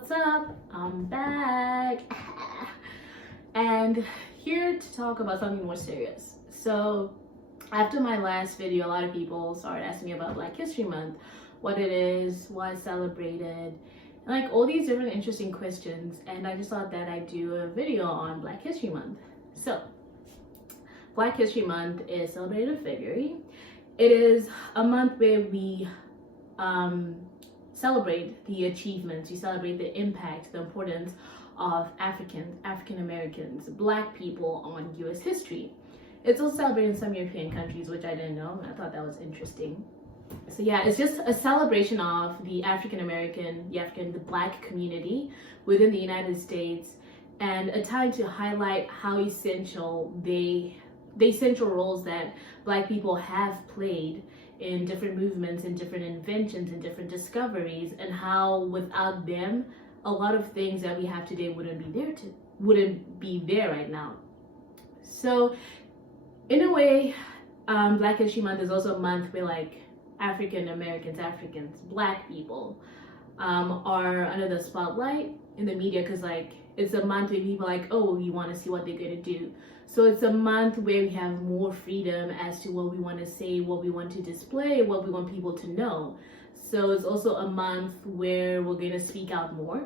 what's up? I'm back. And here to talk about something more serious. So, after my last video, a lot of people started asking me about Black History Month, what it is, why it's celebrated, and like all these different interesting questions. And I just thought that I'd do a video on Black History Month. So, Black History Month is celebrated in February. It is a month where we celebrate the achievements, we celebrate the impact, the importance of African Americans, Black people on US history. It's also celebrated in some European countries, which I didn't know, and I thought that was interesting. So yeah, it's just a celebration of the the Black community within the United States, and a time to highlight how essential the essential roles that Black people have played in different movements and different inventions and different discoveries, and how without them a lot of things that we have today wouldn't be there right now. So in a way, Black History Month is also a month where like Africans, Black people are under the spotlight in the media, because like it's a month where people are like, oh, we want to see what they're going to do. So it's a month where we have more freedom as to what we want to say, what we want to display, what we want people to know. So it's also a month where we're going to speak out more.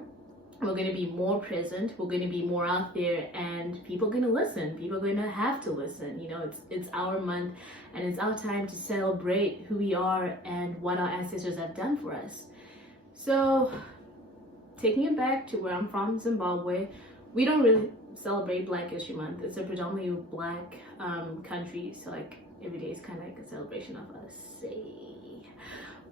We're going to be more present. We're going to be more out there, and people are going to listen. People are going to have to listen. You know, it's our month, and it's our time to celebrate who we are and what our ancestors have done for us. So taking it back to where I'm from, Zimbabwe, we don't really celebrate Black History Month. It's a predominantly Black country, so like every day is kind of like a celebration of us.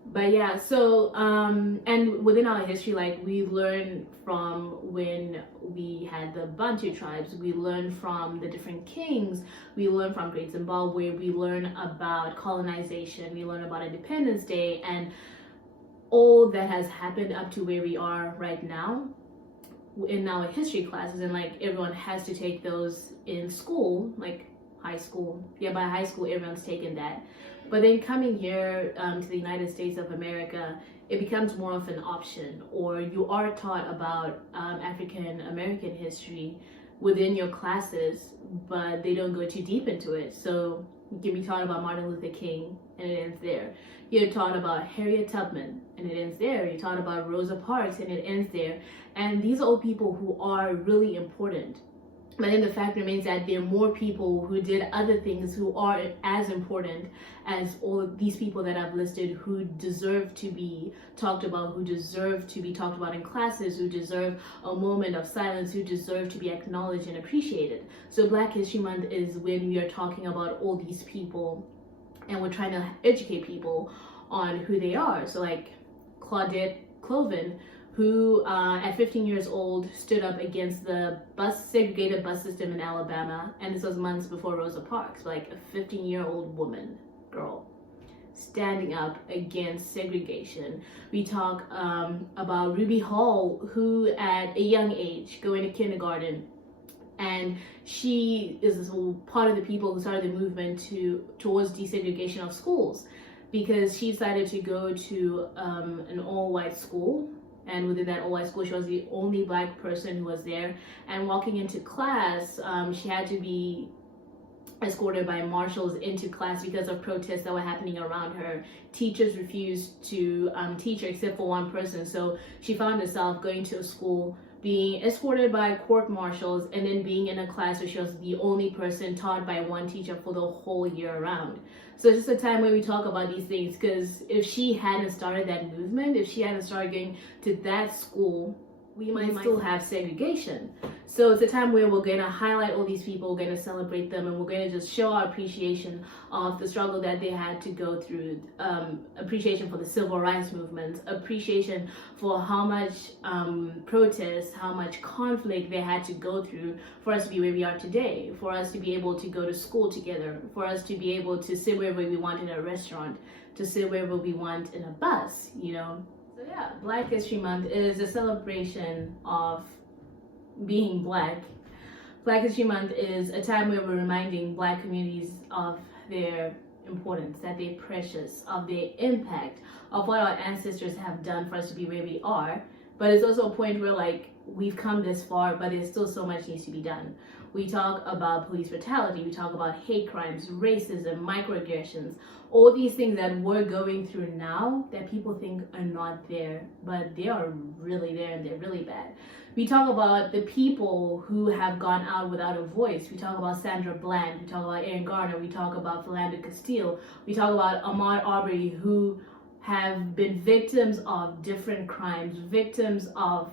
But yeah, so and within our history, like we learn from when we had the Bantu tribes, we learn from the different kings, we learn from Great Zimbabwe, we learn about colonization, we learn about Independence Day, and all that has happened up to where we are right now in our history classes. And like everyone has to take those in school, like high school. Yeah, by high school everyone's taken that. But then coming here to the United States of America, it becomes more of an option, or you are taught about African American history within your classes, but they don't go too deep into it. So you can be taught about Martin Luther King, and it ends there. You're taught about Harriet Tubman, and it ends there. You're taught about Rosa Parks, and it ends there. And these are all people who are really important. But then the fact remains that there are more people who did other things who are as important as all of these people that I've listed, who deserve to be talked about, who deserve to be talked about in classes, who deserve a moment of silence, who deserve to be acknowledged and appreciated. So Black History Month is when we are talking about all these people, and we're trying to educate people on who they are. So like Claudette Colvin, who at 15 years old stood up against the segregated bus system in Alabama, and this was months before Rosa Parks. Like a 15-year-old girl standing up against segregation. We talk about Ruby Hall, who at a young age, going to kindergarten, and she is part of the people who started the movement towards desegregation of schools, because she decided to go to an all-white school. And within that all-white school, she was the only Black person who was there. And walking into class, she had to be escorted by marshals into class because of protests that were happening around her. Teachers refused to teach her except for one person. So she found herself going to a school, being escorted by court marshals, and then being in a class where she was the only person taught by one teacher for the whole year around. So it's just a time where we talk about these things, because if she hadn't started that movement, if she hadn't started going to that school, we might still have segregation. So it's a time where we're going to highlight all these people, we're going to celebrate them, and we're going to just show our appreciation of the struggle that they had to go through, appreciation for the civil rights movement, appreciation for how much protest, how much conflict they had to go through for us to be where we are today, for us to be able to go to school together, for us to be able to sit wherever we want in a restaurant, to sit wherever we want in a bus, you know. So yeah, Black History Month is a celebration of being Black. Black History Month is a time where we're reminding Black communities of their importance, that they're precious, of their impact, of what our ancestors have done for us to be where we are. but it's also a point where like we've come this far, but there's still so much needs to be done. We talk about police brutality, we talk about hate crimes, racism, microaggressions, all these things that we're going through now that people think are not there, but they are really there and they're really bad. We talk about the people who have gone out without a voice. We talk about Sandra Bland, we talk about Aaron Garner, we talk about Philando Castile, we talk about Ahmaud Arbery, who have been victims of different crimes, victims of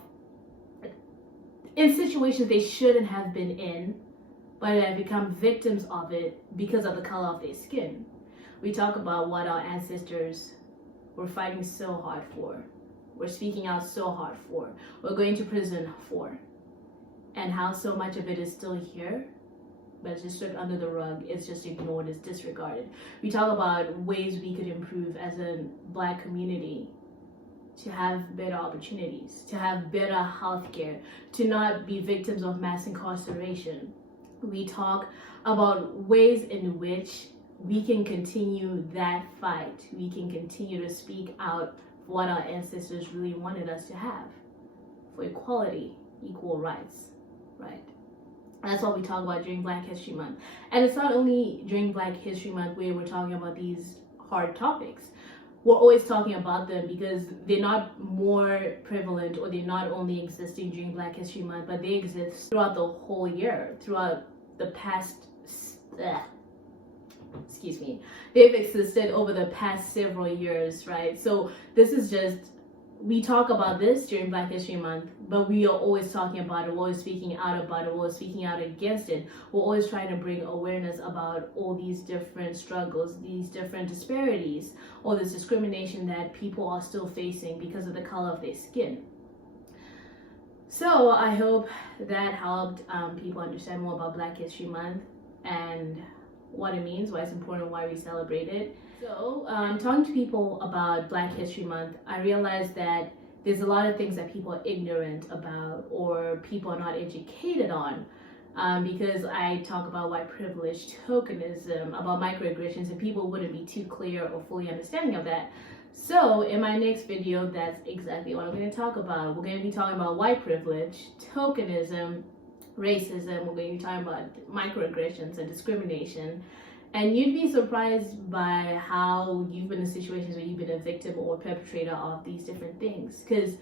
in situations they shouldn't have been in, but have become victims of it because of the color of their skin. We talk about what our ancestors were fighting so hard for, we're speaking out so hard for, we're going to prison for, and how so much of it is still here, but it's just swept under the rug, it's just ignored, it's disregarded. We talk about ways we could improve as a Black community to have better opportunities, to have better health care, to not be victims of mass incarceration. We talk about ways in which we can continue that fight. We can continue to speak out for what our ancestors really wanted us to have, for equality, equal rights, right? That's what we talk about during Black History Month. And it's not only during Black History Month where we're talking about these hard topics. We're always talking about them because they're not more prevalent, or they're not only existing during Black History Month, but they exist throughout the whole year, throughout the past, they've existed over the past several years, right? So this is just, we talk about this during Black History Month, but we are always talking about it, we're always speaking out about it, we're always speaking out against it. We're always trying to bring awareness about all these different struggles, these different disparities, all this discrimination that people are still facing because of the color of their skin. So I hope that helped people understand more about Black History Month and what it means, why it's important, why we celebrate it. So, talking to people about Black History Month, I realized that there's a lot of things that people are ignorant about or people are not educated on, because I talk about white privilege, tokenism, about microaggressions, and people wouldn't be too clear or fully understanding of that. So in my next video, that's exactly what I'm going to talk about. We're going to be talking about white privilege, tokenism, racism. We're going to be talking about microaggressions and discrimination. And you'd be surprised by how you've been in situations where you've been a victim or perpetrator of these different things. Because,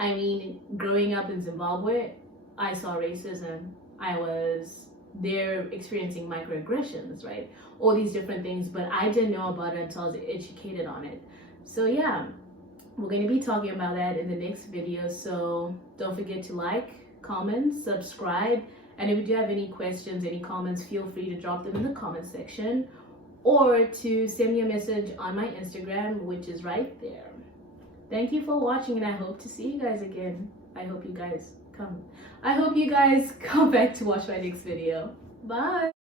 I mean, growing up in Zimbabwe, I saw racism. I was there experiencing microaggressions, right? All these different things, but I didn't know about it until I was educated on it. So yeah, we're going to be talking about that in the next video. So don't forget to like, comment, subscribe. And if you do have any questions, any comments, feel free to drop them in the comment section or to send me a message on my Instagram, which is right there. Thank you for watching, and I hope to see you guys again. I hope you guys come back to watch my next video. Bye.